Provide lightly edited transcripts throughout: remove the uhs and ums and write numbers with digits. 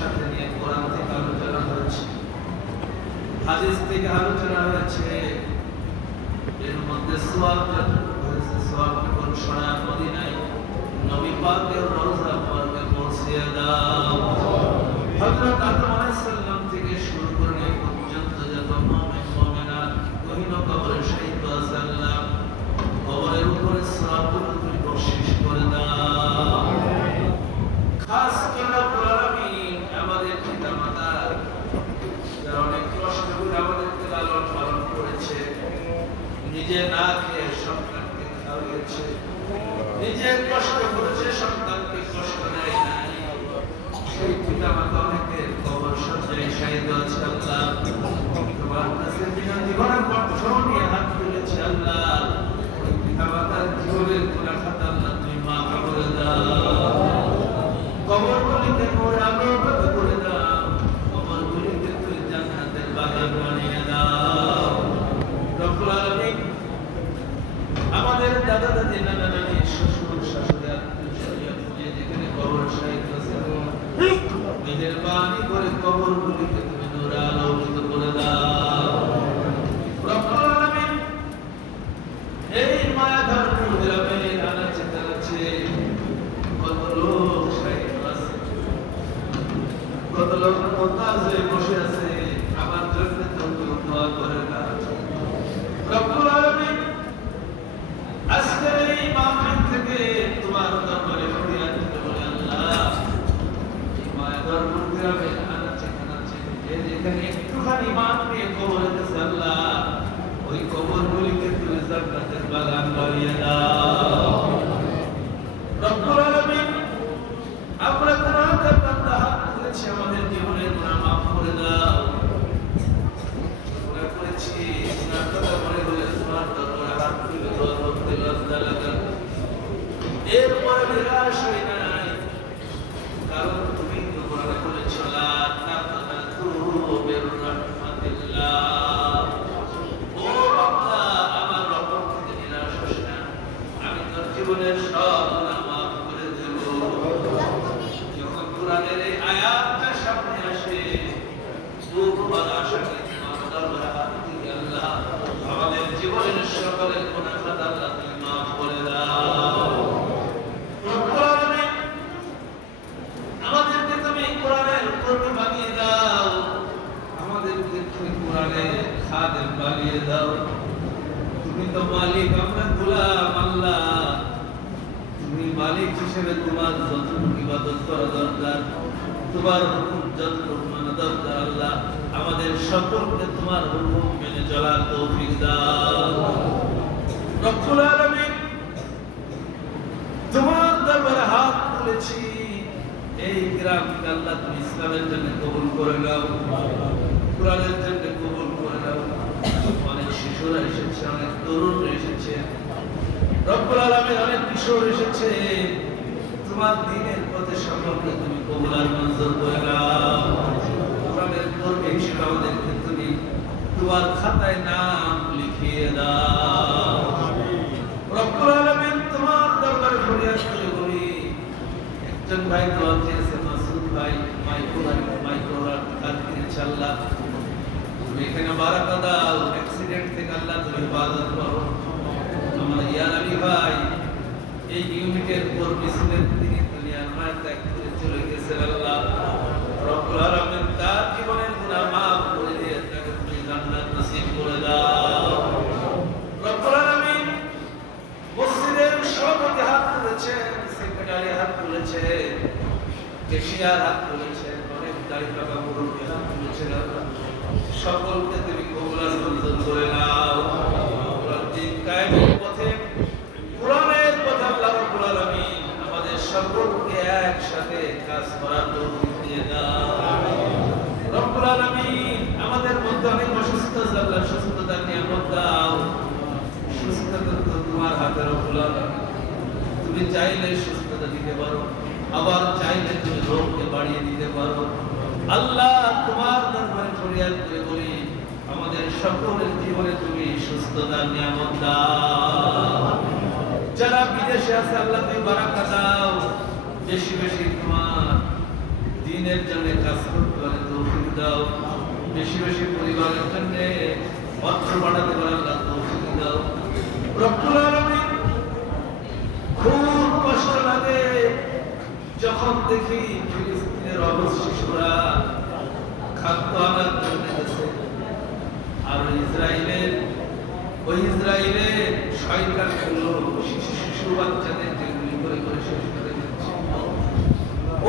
সাথে নিয়ে কোরআন থেকে আলোচনা হচ্ছে, হাদিস থেকে আলোচনা হচ্ছে, এর মধ্যে সওয়াব হয়েছে, সওয়াব কোন শোনা মদিনায় নবী পাকের রওজা পাকে পৌঁছে দাও। হযরত আদম আলাইহিস সালাম থেকে শুরু করে পর্যন্ত যত মুমিন মুমিনাত গহীন কবরে শহীদ আছে আল্লাহ, কবরের উপরে সওয়াবগুলো তুমি বখশিশ করে দাও। খাস করে রব্বুল আলামিন আমাদের পিতামাতা যারা অনেক কষ্ট করে আমাদেরকে লালন পালন করেছে, নিজে না খেয়ে সন্তানকে খাওয়াইছে, নিজে কষ্ট করেছে সন্তানকে কষ্ট দেয় নাই, সেই পিতামাতা অনেকের কবর সজ্জায় শায়িত আছে আল্লাহ। তোমার কাছে বিনতি করার কণ্ঠ নিয়ে হাত তুলেছি আল্লাহ, ওই পিতামাতার জীবনের গুনাহ খাতা আল্লাহ তুমি মাফ করে দাও। কবরগুলিকে নূরে আলোকিত করে দাও, কবরগুলিকে তুমি জান্নাতের বাগান বানিয়ে দাও। রব্বুল আলামিন আমাদের দাদা দাদি নানা নানি শ্বশুর শাশুড়ি আত্মীয় যেখানে কবর শায়িত আছে মেহেরবানি করে কবরগুলিকে তুমি নূরে আলোকিত করে দাও। রব্বুল আলামিন এই মায়াধর গ্রামের আনাচে কানাচে কত লোক শায়িত আছে, কত লোক মুতাজ হয়ে বসে আছে, আমার জন্য তো দোয়া করে না। রব্বুল আলামিন আজকের এই মাহফিল থেকে তোমার দরবারে ফরিয়াদ করে আল্লাহ, এই মায়াধর গ্রামের আনাচে কানাচে যেখানে একটুখানি ইমান নিয়ে কবর আছে আল্লাহ, ওই কবরগুলিকে তুমি জান্নাতের বাগান বানিয়ে দাও। রব্বুল আলামিন আমরা গুনাহগার বান্দা, হাত তুলেছি, আমাদের জীবনের গুনাহ মাফ করে দাও। গুনাহ করেছি, গুনাহ কথা মনে হলে তোমার দরবারে হাত তুলে দোয়া করতে লজ্জা লাগে, এরপরে নিরাশ হই নাই, কারণ তুমি তো কোরআনে বলেছো লা তাকনাতু মির রাহমাতিল্লাহ। ও বান্দা, আমার রহমত থেকে নিরাশ হোস না, আমি তোর জীবনের সব গুনাহ মাফ করে দেব। যখন কোরআনের এই আয়াতটা সামনে আসে, বুক ভরা আশা করে তোমার দরবারে হাত তুলি আল্লাহ, আমাদের জীবনের সকলের গুনাহ খাতা আল্লাহ তুমি মাফ করে দাও। রব্বুল আলামিন আমাদেরকে তুমি কোরআনের কর্মী বানিয়ে দাও, আমাদেরকে তুমি কোরআনের খাদেম বানিয়ে দাও। তুমি তো মালিক, আমরা গোলাম আল্লাহ, তুমি মালিক হিসেবে তোমার যতটুকু ইবাদত করা দরকার, তোমার হুকুম যতটুকু মানা দরকার আল্লাহ, আমাদের সকলকে তোমার হুকুম মেনে চলার তৌফিক দাও। রব্বুল আলামিন তোমার দরবারে হাত তুলেছি, এই গ্রামকে আল্লাহ তুমি ইসলামের জন্য কবুল করে নাও, কোরআনের জন্য কবুল করে নাও। অনেক শিশুরা এসেছে, অনেক তরুণরা এসেছে, রব্বুল আলামিন অনেক কিশোর এসেছে, তোমার দ্বীনের পথে সকলকে তুমি কবুল আর মঞ্জুর করে নাও। কোরআনের কর্মী হিসেবে আমাদেরকে তুমি তোমার খাতায় নাম লিখিয়ে দাও। রব্বুল আলামিন তোমার দরবারে ফরিয়াদ করে বলি, একজন ভাই দোয়া চেয়েছে, মাসুদ ভাই মাইক্রোরার কাজ দিয়েছে আল্লাহ, তুমি এখানে বারাকা দাও, অ্যাক্সিডেন্ট থেকে আল্লাহ তুমি হেফাজত করো। আমার ইয়ার আলী ভাই এই ইউনিটের কর্মী ছিলেন, তিনি দুনিয়ার মায়া ত্যাগ করে চলে গেছেন আল্লাহ, রব্বুল আলামিন তার জীবনের গুনাহ মাফ করে দিয়ে তাকে তুমি জান্নাত নসিব করে দাও। রব্বুল আলামিন মসজিদের সভাপতি হাত তুলেছেন, সেক্রেটারি হাত তুলেছেন, কেশিয়ার হাত তুলেছেন, অনেক দাড়ি পাকা মুরব্বী হাত তুলেছেন আল্লাহ, সকলকে তুমি কবুল আর মঞ্জুর করে নাও। দিন কায়েমের পথে কোরআনের পথে আল্লাহ রাব্বুল আলামিন আমাদের সকলকে একসাথে কাজ করার তৌফিক দিয়ে দাও। রব্বুল আলামিন আমাদের মধ্যে অনেক অসুস্থ আছে আল্লাহ, সুস্থতা নিয়ামত দাও। সুস্থতা তো তোমার হাতে রব্বুল আলামিন, তুমি চাইলে সুস্থতা দিতে পারো, আবার চাইলে তুমি রোগকে বাড়িয়ে দিতে পারো। আল্লাহ তোমার দরবারে ফরিয়াদ করে বলি, আমাদের সকলের জীবনে তুমি সুস্থতার নিয়ামত দাও। যারা বিদেশে আছে আল্লাহ তুমি বারাকা দাও, বেশি বেশি তোমার দিন দিনের জন্য কাজ করতে পারে তৌফিক দাও, বেশি বেশি পরিবারের জন্য অর্থ বাড়াতে পারে আল্লাহ তৌফিক দাও। রব্বুল আলামিন, খুব কষ্ট লাগে যখন দেখি ফিলিস্তিনের অবশ শিশুরা খাদ্য আনার জন্য গেছে, আর ইসরায়েলের শয়তানগুলো শিশু বাচ্চাদের যেগুলি করে করে শেষ করে দিচ্ছে।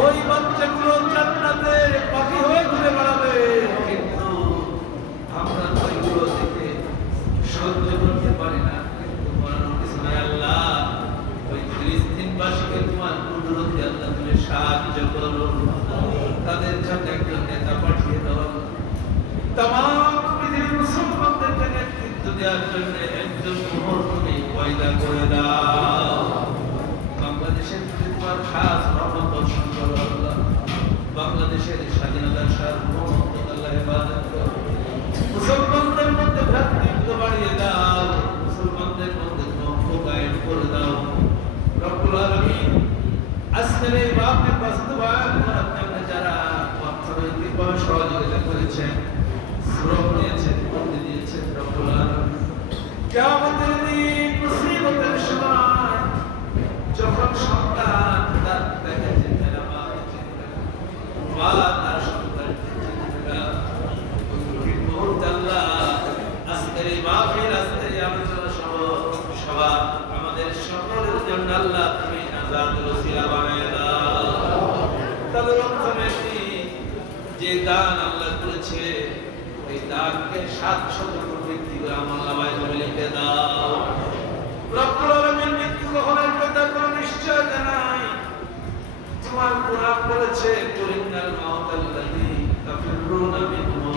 ওই বাচ্চাগুলো জান্নাতে পাখি হয়ে ঘুরে বেড়াবে, কিন্তু আমরা ওইগুলো দেখে সহ্য করতে পারি না। কিন্তু মরানোর কিছু নাই আল্লাহ, ওই ফিলিস্তিনবাসীকে তোমার কুদরতে আল্লাহ তুমি সাহায্য করো, তাদের জন্য একজন নেতা পাঠিয়ে দাও। তামাম পৃথিবীর মুসলমানদেরকে নেতৃত্ব দেওয়ার জন্য একজন মোহর তুমি পয়দা করে দাও। বাংলাদেশের তোমার খাস রহমত বর্ষণ করো আল্লাহ। বাংলাদেশের স্বাধীনতার সার্বভৌমত্ব আল্লাহ হেফাজত করো। মুসলমানদের মধ্যে ভ্রাতৃত্ব বাড়িয়ে দাও, মুসলমানদের মধ্যে ঐক্য কায়েম করে দাও। রব্বুল আলামিন, আজকের এই বাপের বাস্তবায়ন করার জন্য যারা অর্থনৈতিকভাবে সহযোগিতা করেছেন, শ্রম দিয়েছেন, বুদ্ধি দিয়েছেন, রব্বুল আলামিন, কিয়ামতের দিন মুসিবতের সময় যখন সন্তান তার পিতাকে চিনবে না, মাকে চিনবে না, মা তার সন্তানকে চিনবে না, ওই মুহূর্তে আল্লাহ আজকের এই মাহফিল, আজকের এই আলোচনা সভা আমাদের সকলের জন্য আল্লাহ তুমি নাজাতের ওসিলা বানিয়ে দাও। তাদের অন্তরে যে দান আল্লাহ করেছে, ওই দানকে 700 বৃদ্ধি করে আমার নামায় তুমি লিখে দাও। রব্বুল আলামিন, মৃত্যু কখনো একটা কোনো নিশ্চয়তা নাই। তোমার কোরআন বলেছে, কুলিনাল মাউতাল্লাযী তাফিরুনা মিনহু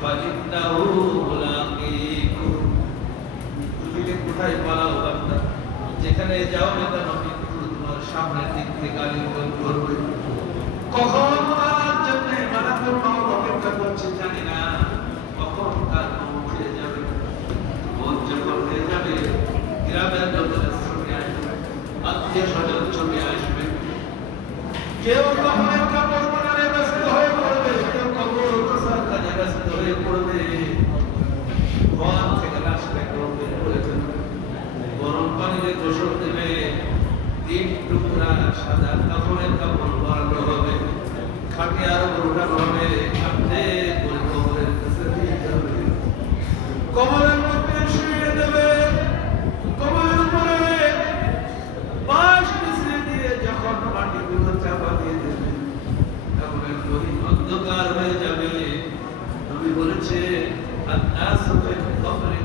ফাইন্নাহু মুলাকীকুম। তুমি কোথায় পালাও বান্দা, যেখানে যাও না কেন মৃত্যু তোমার সামনের দিক থেকে আলিঙ্গন করবে। কখন তার জন্য মারাত্মক মাউত অপেক্ষা করছে জানি না, কখন তার মাউত হয়ে যাবে। মৌত যখন হয়ে যাবে, গ্রামের লোকেরা ছুটে আসবে, আত্মীয় স্বজন ছুটে আসবে। কেউ কখনের কাপড় বানারে ব্যস্ত হয়ে পড়বে, কেউ কবর গোছার কাজে ব্যস্ত হয়ে পড়বে। ঘর থেকে লাশটাকে বের করে ফেলবে, গরম পানিতে গোসল দেবে, 3 টুকরা সাদা কাপড়ের কাপড় পরানো হবে, খাটিয়ে আরো উঠানো হবে, কাঁদতে করে কবরের কাছে দিয়ে যাবে। কবরের মধ্যে শুয়ে দেবে, কবরের উপরে বাঁশ বিছিয়ে দিয়ে যখন মাটিগুলো চাপা দিয়ে দেবে, কবরের গহীন অন্ধকার হয়ে যাবে। নবী বলেছে, আন-নাসু ফিল কবরি